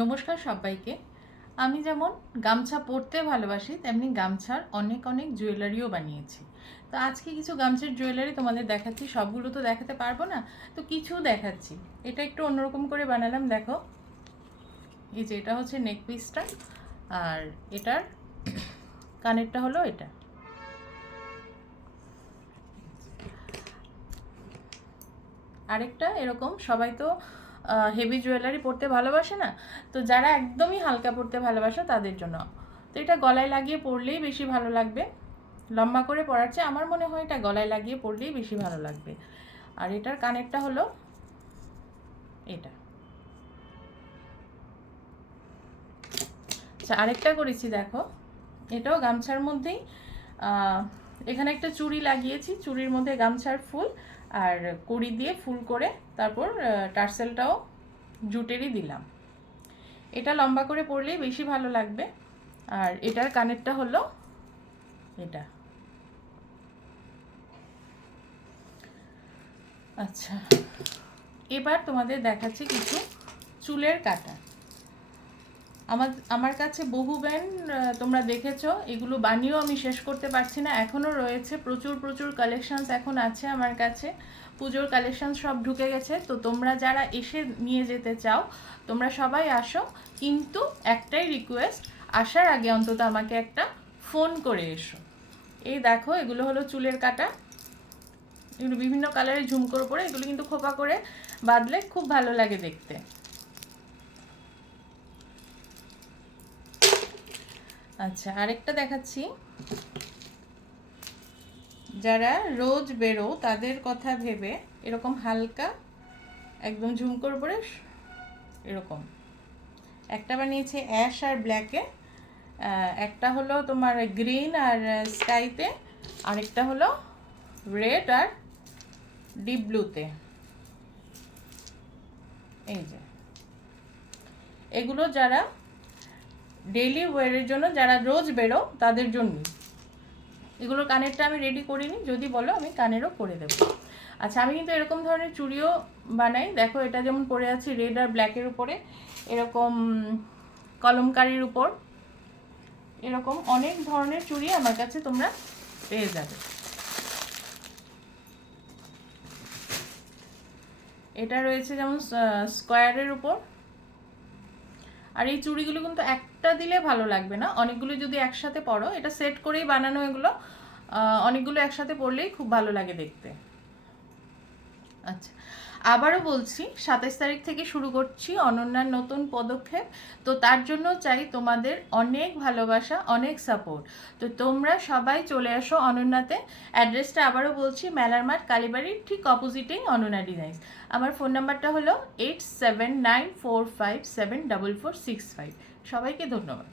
নমস্কার সবাইকে। আমি যেমন গামছা পরতে ভালোবাসি তেমনি গামছার অনেক অনেক জুয়েলারিও বানিয়েছি। তো আজকে কিছু গামছার জুয়েলারি তোমাদের দেখাচ্ছি। সবগুলো তো দেখাতে পারবো না, তো কিছু দেখাচ্ছি। এটা একটু অন্যরকম করে বানালাম, দেখো। এই যে এটা হচ্ছে নেক পিসটা, আর এটার কানেরটা হলো এটা। আরেকটা এরকম, সবাই তো হেভি জুয়েলারি পরতে ভালোবাসে না, তো যারা একদমই হালকা পরতে ভালোবাসে তাদের জন্য। তো এটা গলায় লাগিয়ে পরলেই বেশি ভালো লাগবে, লম্বা করে পরার চেয়ে আমার মনে হয় এটা গলায় লাগিয়ে পরলেই বেশি ভালো লাগবে। আর এটার কানেরটা হলো এটা। আচ্ছা, আরেকটা করেছি, দেখো। এটাও গামছার মধ্যেই, এখানে একটা চুড়ি লাগিয়েছি, চুড়ির মধ্যে গামছার ফুল আর কড়ি দিয়ে ফুল করে, তারপর টার্সেলটাও জুটেরই দিলাম। এটা লম্বা করে পরলেই বেশি ভালো লাগবে। আর এটার কানেরটা হলো এটা। আচ্ছা, এবার তোমাদের দেখাচ্ছি কিছু চুলের কাটা। আমার কাছে বহু ব্যান্ড তোমরা দেখেছো, এগুলো বানিয়েও আমি শেষ করতে পারছি না, এখনও রয়েছে। প্রচুর প্রচুর কালেকশানস এখন আছে আমার কাছে, পুজোর কালেকশান সব ঢুকে গেছে। তো তোমরা যারা এসে নিয়ে যেতে চাও তোমরা সবাই আসো, কিন্তু একটাই রিকোয়েস্ট, আসার আগে অন্তত আমাকে একটা ফোন করে এসো। এই দেখো, এগুলো হলো চুলের কাটা। এগুলো বিভিন্ন কালারের ঝুমকোর উপরে, এগুলো কিন্তু খোপা করে বাঁধলে খুব ভালো লাগে দেখতে। আচ্ছা, আরেকটা দেখাচ্ছি। যারা রোজ বেরো তাদের কথা ভেবে এরকম হালকা একদম ঝুমকোর উপরে এরকম একটা বানিয়েছে অ্যাশ আর ব্ল্যাকে, একটা হলো তোমার গ্রিন আর স্কাইতে, আরেকটা হলো রেড আর ডিপ ব্লুতে। এই যে এগুলো যারা ডেইলি ওয়ারের জন্য, যারা রোজ বেরো তাদের জন্য। এগুলোর কানেরটা আমি রেডি করিনি, যদি বলো আমি কানেরও করে দেবো। আচ্ছা, আমি কিন্তু এরকম ধরনের চুড়িও বানাই। দেখো, এটা যেমন পরে আছি রেড আর ব্ল্যাকের উপরে, এরকম কলমকারির উপর, এরকম অনেক ধরনের চুড়ি আমার কাছে তোমরা পেয়ে যাবে। এটা রয়েছে যেমন স্কোয়ারের উপর। আর এই চুড়িগুলো কিন্তু একটা দিলে ভালো লাগবে না, অনেকগুলো যদি একসাথে পরো, এটা সেট করেই বানানো এগুলো, অনেকগুলো একসাথে পরলেই খুব ভালো লাগে দেখতে। আচ্ছা, আবারও বলছি, 27 তারিখ থেকে শুরু করছি অনন্যার নতুন পদক্ষেপ। তো তার জন্য চাই তোমাদের অনেক ভালোবাসা, অনেক সাপোর্ট। তো তোমরা সবাই চলে আসো অনন্যাতে। অ্যাড্রেসটা আবারও বলছি, মেলার মাঠ, কালীবাড়ির ঠিক অপোজিটেই অনন্যা ডিজাইনস। আমার ফোন নাম্বারটা হলো 8794574465। সবাইকে ধন্যবাদ।